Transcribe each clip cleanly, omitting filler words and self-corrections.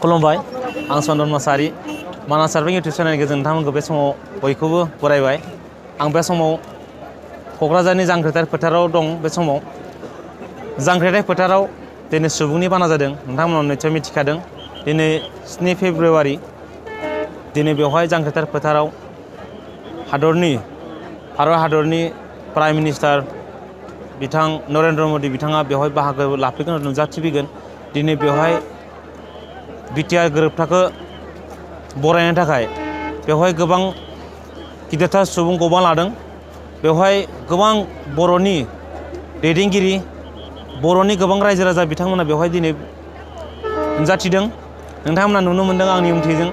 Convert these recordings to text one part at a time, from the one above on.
खुलुमबाय आं चन्दन मोसाहारि मानास surfing YouTube चेनेलनि गेजेरजों नोंथांमोनखौ बे समाव बयखौबो बरायबाय आं बे समाव क'क्राझारनि जांख्रिथाय फोथाराव दं बे समाव जांख्रिथाय फोथाराव दिनै सुबुंनि बाना जादों नोंथांमोना निस्सय मिथिखादों दिनै 7 फेब्रुवारि दिनै बेवहाय जांख्रिथाय फोथाराव भारत हादरनि प्राइम मिनिस्टार बिथां नरेन्द्र मदि बिथाङा बेवहाय बाहागो लाफैगोन नुजाथिफैगोन दिनै बेवहाय बिटिआर गोरोबथाखौ बरायनो थाखाय बेवहाय गोबां गिदिरथार सुबुं गौबां लादों बेवहाय गोबां बर'नि दैदेनगिरि बर'नि गोबां रायजो राजा बिथांमोना बेवहाय दिनै नुजाथिदों नोंथांमोना नुनो मोनदों आंनि उनथिजों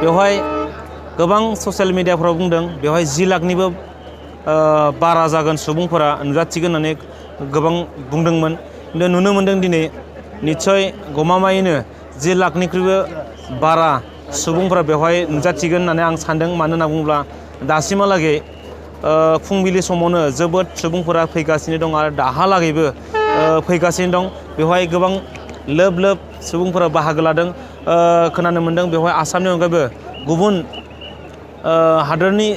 बेवहाय गोबां ससियेल मिडियाफ्राव बुंदों बेवहाय 10 लाखनिबो बारा जागोन सुबुंफोरा नुजाथिगोन होननानै गोबां बुंदोंमोन खिन्थु नुनो मोनदों दिनै निस्सय गमामायैनो 10 लाखनिख्रुइबो बारा सुबुंफोरा बेवहाय नुजाथिगोन होननानै आं सानदों मानो होनना बुङोब्ला दासिमहालागै फुंबिलि समावनो जोबोद सुबुंफोरा फैगासिनो दं आरो दाहालागैबो फैगासिनो दं बेवहाय गोबां लोब लोब सुबुंफोरा बाहागो लादों खोनानो मोनदों बेवहाय आसामनि अनगायैबो गुबुन हादोरनि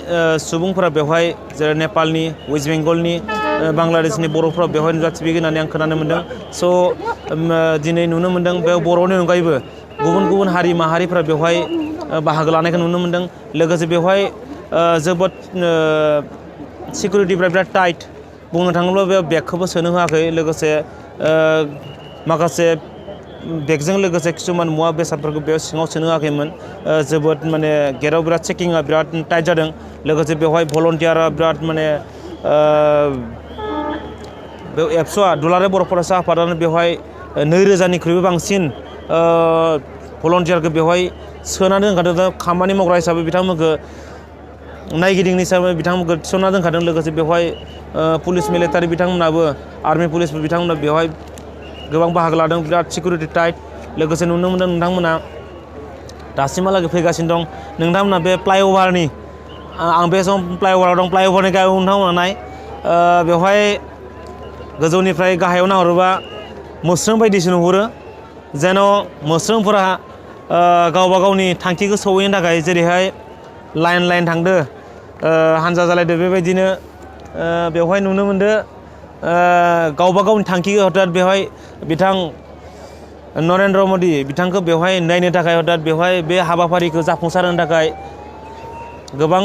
सुबुंफोरा बेवहाय जेरै नेपालनि वेस्ट बेंगलनि बांलादेशनि बर'फोरा बेवहाय नुजाथिफैगोन होननानै आं खोनानो मोनदों स' दिनै नुनो मोनदों बे बर'नि अनगायैबो गुबुन हारि माहारिफोरा बेवहाय बाहागो लानायखौ नुनो मोनदों लोगोसे बेवहाय जोबोद सिकिउरिटिफ्रा बिराद टाइट बुंनो थाङोब्ला बेयाव बेगखौबो सोनो होआखै लोगोसे माखासे बेगजों लोगोसे किसुमान मुवा बेसादफोरखौ बेयाव सिङाव सोनो होआखैमोन जोबोद माने गेटआव बिराद चेकिंआ बिराद टाइट जादों लोगोसे बेवहाय भलन्टियारा बिराद माने बे एबसुआ दुलाराय बर' फरायसा आफादानो बेवहाय 2000निख्रुइबो बांसिन भलन्टियारखौ बेवहाय सोनानै दोनखादों खामानि मावग्रा हिसाबै बिथांमोनखौ नायगिदिं हिसाबै बिथांमोनखौ थिसनना दोनखादों लोगोसे बेवहाय पुलिस मिलिटारि बिथांमोनाबो आर्मि पुलिस बिथांमोना बेवहाय गोबां बाहागो लादों बिराद सिकिउरिटि टाइट लोगोसे नुनो मोनदों नोंथांमोना दासिमहालागै फैगासिनो दं नोंथांमोना बे फ्लाइअभारनि आं बे सम फ्लाइअभाराव दं फ्लाइअभारनि गाहायाव नोंथांमोना नाय बेवहाय गोजौनिफ्राय गाहायाव नाहरोबा मोस्रोम बायदिसो नुहुरो जेन' मोस्रोमफोरा गावबा गावनि थांखिखौ सहैनो थाखाय जेरैहाय लाइन थांदो हानजा जालायदो बेबायदिनो बेवहाय नुनो मोनदो गावबा गावनि थांखिखौ हथात बेवहाय बिथां नरेन्द्र मदि बिथांखौ बेवहाय नायनो थाखाय हथात बेवहाय बे हाबाफारिखौ जाफुंसार होनो थाखाय गोबां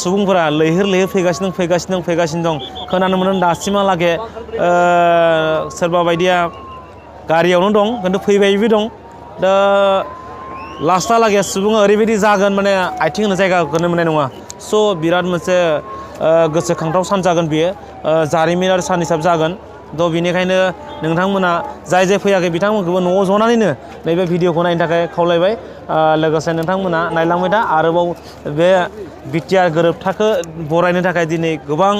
सुबुंफोरा लैहोर फैगासिनो दं खोनानो मोनदों दासिमहालागै सोरबा बायदिया गारियावनो दं खिन्थु फैबायबो दं दा लास्टहालागै सुबुङा ओरैबायदि जागोन माने आथिं होनो जायगाखौनो मोननाय नङा स' बिराद मोनसे गोसोखांथाव सान जागोन बियो जारिमिनारि सान हिसाबै जागोन थ' बेनिखायनो नोंथांमोना जाय फैयाखै बिथांमोनखौबो न'आव जनानैनो नैबे भिडिअखौ नायनो थाखाय खावलायबाय लोगोसे नोंथांमोना नायलांबाय था आरोबाव बे बिटिआर गोरोबथाखौ बरायनो थाखाय दिनै गोबां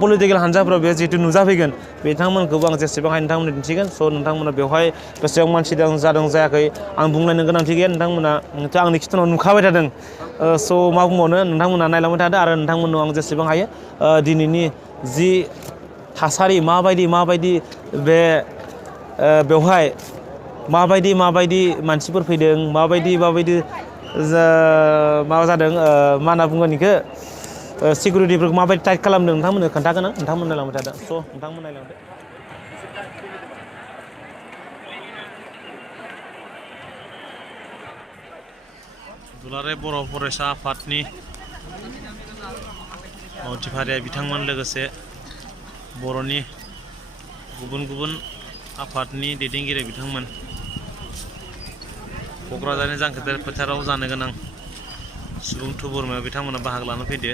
पलिटिकेल हान्जाफोराव बे जिहेतु नुजाफैगोन बिथांमोनखौबो आं जेसेबां हायो नोंथांमोननो दिन्थिगोन स' नोंथांमोना बेवहाय बेसेबां मानसि जादों जायाखै आं बुंलायनो गोनांथि गैया नोंथांमोना आंनि खिथुनाव नुखाबाय थादों स' मा बुंबावनो नोंथांमोना नायलांबाय थादों आरो नोंथांमोननाव आं जेसेबां हायो दिनैनि जि थासारि माबायदि बे बेवहाय माबायदि मानसिफोर फैदों माबायदि माबा जादों मा होनना बुंगोन बेखौ सिकिउरिटिफोरखौ माबायदि टाइट खालामदों नोंथांमोननो खोन्थागोन आं नोंथांमोन नायलांबाय थादों स' नोंथांमोन नायलांदो दुलाराय बर' फरायसा आफादनि मावथिफारिया बिथांमोन लोगोसे बर'नि गुबुन आफादनि दैदेनगिरि बिथांमोन क'क्राझारनि जांख्रिथाय फोथाराव जानो गोनां सुबुं थुबुरमायाव बिथांमोना बाहागो लानो फैदो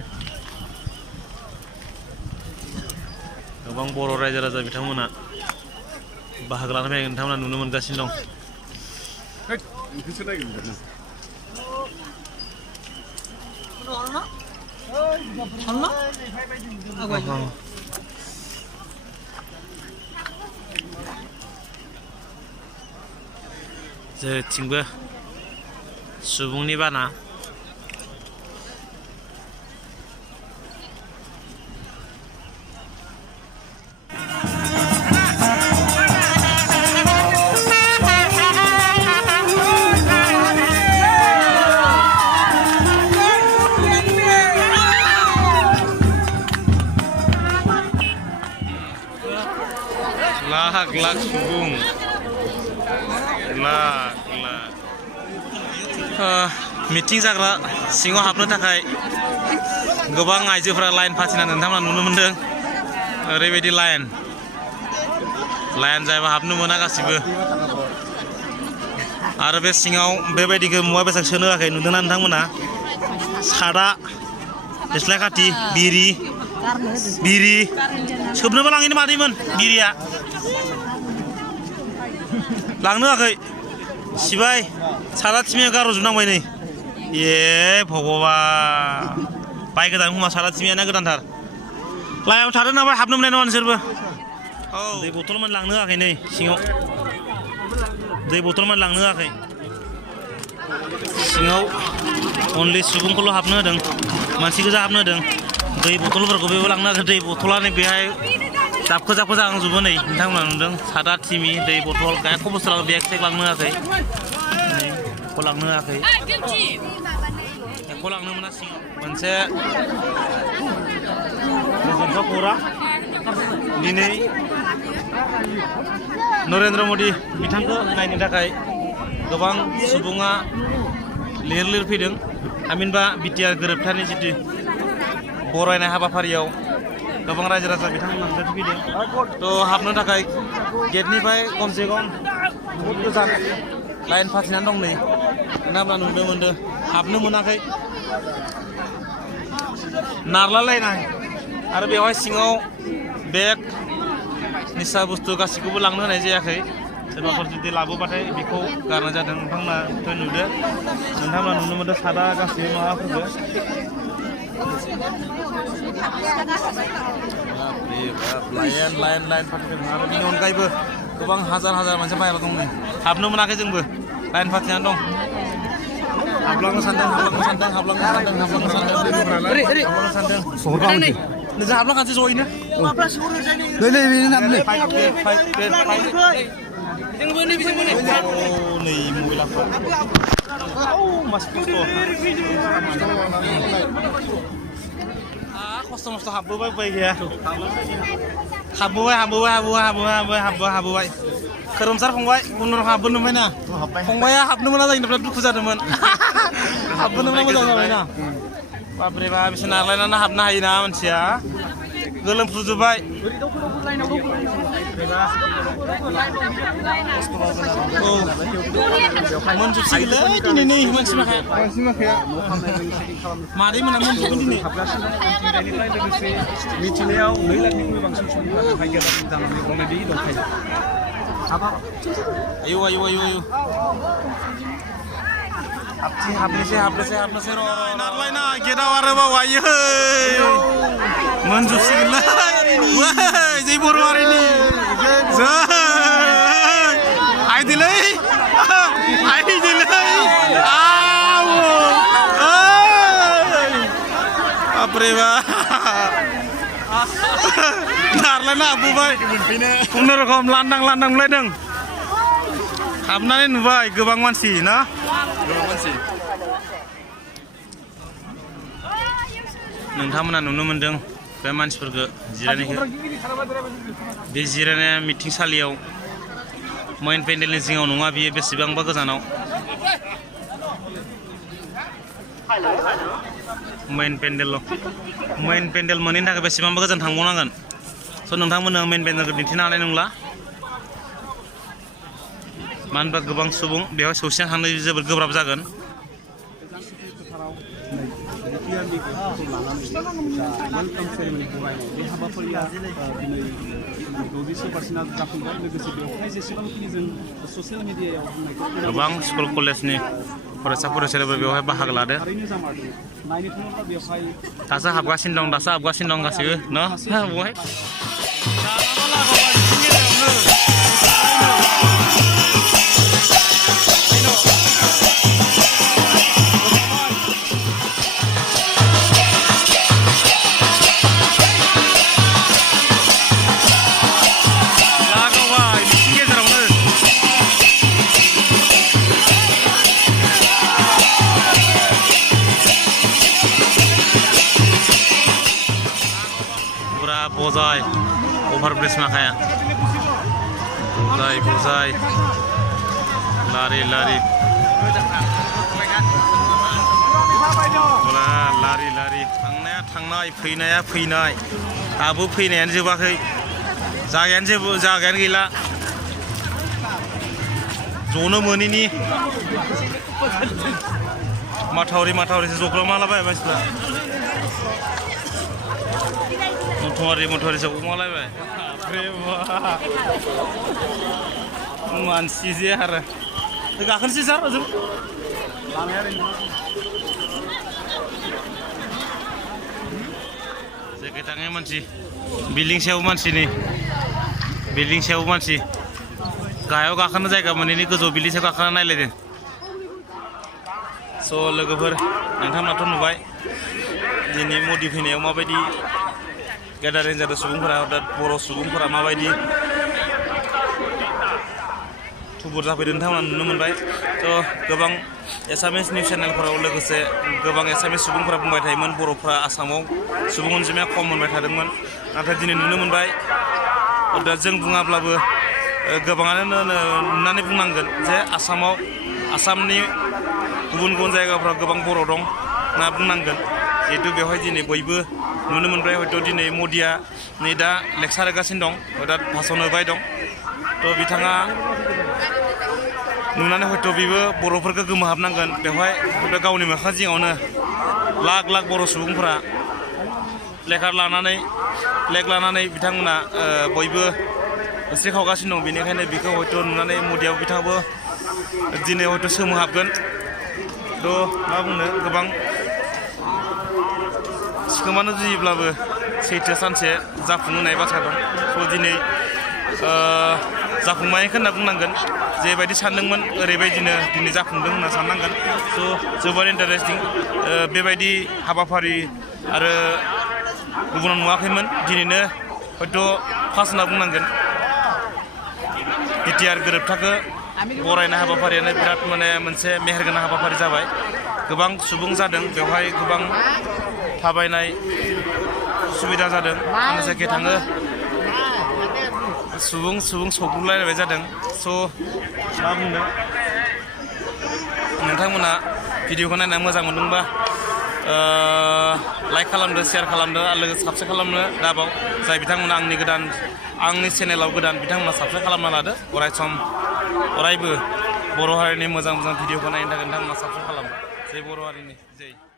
गोबां बर' रायजो राजा बिथांमोना बाहागो लानो फैनाय नोंथांमोना नुनो मोनगासिनो दं जेथिंबो सुबुंनि बाना लाख सुबुं लाख मिटिं जाग्रा सिङाव हाबनो थाखाय गोबां आइजोफोरा लाइन फाथिना नोंथांमोना नुनो मोनदों ओरैबायदि लाइन जायोबा हाबनो मोना गासिबो आरो बे सिङाव बेबायदिखौ मुवा बेसाद सोनो होआखै नुदोंना नोंथांमोना सादा देस्लाय खाथि बिरि सोबनोबो लाङैनो मादैमोन बिरिया लांनो होआखै सिबाय सादा थिमिया गार'जोबनांबाय नै भगबान बाय गोदान हुमा सादा थिमियानो गोदानथार लाइनाव थादों नामा हाबनो मोननाय नङा नोंसोरबो दै बथलमोन लांनो होआखै नै सिङाव दै बथलमोन लांनो होआखै सिङाव अनलि सुबुंखौल' हाबनो होदों मानसि गोजा हाबनो होदों दै बथलफोरखौ बेबो लांनो होआखै दै बथला नै बेहाय जाबखो जाहांजोबो नै नोंथांमोना नुदों सादा थिमि दै बथल गायख बुस्थुलाबो बेग सेग लांनो होआखै एख' लांनो होआखै एख' लांनो मोना सिङाव मोनसे गोजोनथाव खौरां दिनै नरेन्द्र मदि बिथांखौ नायनो थाखाय गोबां सुबुङा लिर फैदों थामहिनबा बिटिआर गोरोबथानि जितु बरायनाय हाबाफारियाव गोबां रायजो राजा बिथांमोना नुजाथिफैदों थ' हाबनो थाखाय गेटनिफ्राय खमसे खम बहुद गोजान लाइन फाथिनानै दं नै नोंथांमोना नुनो मोनदों हाबनो मोनाखै नारलायनाय आरो बेवहाय सिङाव बेग निसा बुस्थु गासैखौबो लांनो होनाय जायाखै सोरबाफोर जुदि लाबोबाथाय बेखौ गारनाय जादों नोंथांमोना नुदो नोंथांमोना नुनो मोनदों सादा गासैबो माबाफोरखौ लाइन फाथिदों आरो बेनि अनगायैबो गोबां हाजार मानसि बाहेरायाव दं नै हाबनो मोनाखै जोंबो लाइन फाथिनानै दं हाबलांनो सानदों नोंजों हाबलांखानोसै जयैनो नै महिलाफ्रा खस्थ' मस्थ' हाबबोबाय उपाय गैया हाबबोबाय खोरोमसार फंबाय खुनुरुखुम हाबबोनो मोनबाय ना फंबाया हाबनो मोना जायो बिराद दुखु जादोंमोन हाबबोनो मोना मोजां जाबायना बाब्रे बा बिसोर नारलायनानै हाबनो हायोना मानसिया गोलोमफ्रुजोब्बाय मोनजोबसिगोनलै दिनै नै मानसि माखाया मादै मोना मोनजोबगोन दिनै मिथिनायाव 2 लाखनिख्रुइ बांसिन सुबुंफोरा हाइगार जानानै गनायथि दंखायो आयु हाबनोसै र' नारलायना गेटआव आरोबाव आयै मोनजोबसिगोनलै जै बर' हारिनि आयदिलै बापरे बा नारलायना हाबबोबाय खुनुरुखुम लांदां नुलायदों हाबनानै नुबाय गोबां मानसि ना नोंथांमोना नुनो मोनदों बे मानसिफोरखौ जिरायनायखौ बे जिरायनाया मिटिंसालियाव मेइन पेन्डेलनि जिङाव नङा बियो बेसेबांबा गोजानाव मेइन पेन्डेल मोनैनि थाखाय बेसेबांबा गोजान थांबावनांगोन स' नोंथांमोननो मेइन पेन्डेलखौ दिन्थिनो हानाय नंला मानो होनबा गोबां सुबुं बेवहाय सौसिना थांनो जोबोद गोब्राब जागोन गोबां स्कुल कलेजनि फरायसा फरायसुलिफोर बेवहाय बाहागो लादों दासो हाबगासिनो दं गासैबो न' बेवहाय बजाय अभारब्रिज माखाया बुजाय लारि लारि लारि लारि थांनाया थांनाय फैनाया फैनाय दाबो फैनायानो जोबाखै जागायानो गैला जनो मोनैनि माथावरिसो जग्लांलाबाय मानसिफ्रा मथावरिसो अमालायबाय मानसि जे आरो गाखोनोसै सार ओजों जेखे थाङो मानसि बिल्डिं सायाव मानसि गाहायाव गाखोनो जायगा मोनैनि गोजौ बिल्डिं सायाव गाखोना नायलायदों स' लोगोफोर नोंथांमोनाथ' नुबाय दिनै मदि फैनायाव माबायदि गेदारिं जादों सुबुंफोरा बर' सुबुंफोरा माबायदि थुबुर जाफैदों नोंथांमोना नुनो मोनबाय थ' गोबां एसामिस निउस चेनेलफोराव लोगोसे गोबां एसामिस सुबुंफोरा बुंबाय थायोमोन बर'फ्रा आसामाव सुबुं अनजिमाया खम मोनबाय थादोंमोन नाथाय दिनै नुनो मोनबाय दा जों बुङाब्लाबो गोबाङानो नुनानै बुंनांगोन जे आसामनि गुबुन जायगाफ्राव गोबां बर' दं होनना बुंनांगोन जिहेतु बेवहाय दिनै बयबो नुनो मोनबाय हयथ' दिनै मदिया नै दा लेक्सार होगासिनो दं दा भाषण होबाय दं थ' बिथाङा नुनानै हयथ' बेबो बर'फोरखौ गोमोहाबनांगोन बेवहाय हयथ' गावनि मोखां जिङावनो लाख बर' सुबुंफोरा लेग लानानै बिथांमोना बयबो होस्रिखावगासिनो दं बेनिखायनो बेखौ हयथ' नुनानै मदियाबो बिथाङाबो दिनै हयथ' सोमोहाबगोन थ' मा बुंनो गोबां सिखोमानो जुजिब्लाबो सैथो सानसे जाफुङो होननाय बाथ्रा दं स' दिनै जाफुंनायखौ होनना बुंनांगोन जेबायदि सानदोंमोन ओरैबायदिनो दिनै जाफुंदों होनना साननांगोन स' जोबोर इन्टारेस्टिं बेबायदि हाबाफारि आरो गुबुनाव नुवाखैमोन दिनैनो हयथ' फार्स्ट होनना बुंनांगोन बिटिआर गोरोबथाखौ बरायनाय हाबाफारियानो बिराद मोनसे मेहेरगोनां हाबाफारि जाबाय गोबां सुबुं जादों बेवहाय गोबां थाबायनाय सुबिदा जादों जायखि थाङो सुबुं सौग्रुलायनाय जादों स' मा बुंनो नोंथांमोना भिडिअखौ नायनानै मोजां मोनदोंबा लाइक खालामदो शेयार खालामदो आरो लोगोसे साबस्क्राइब खालामनो दाबाव जाय बिथांमोना आंनि चेनेलाव गोदान बिथांमोना साबस्क्राइब खालामना लादो अरायबो बर' हारिनि मोजां भिडिअखौ नायनो थाखाय नोंथांमोना साबस्क्राइब खालामदो जै बर' हारिनि जै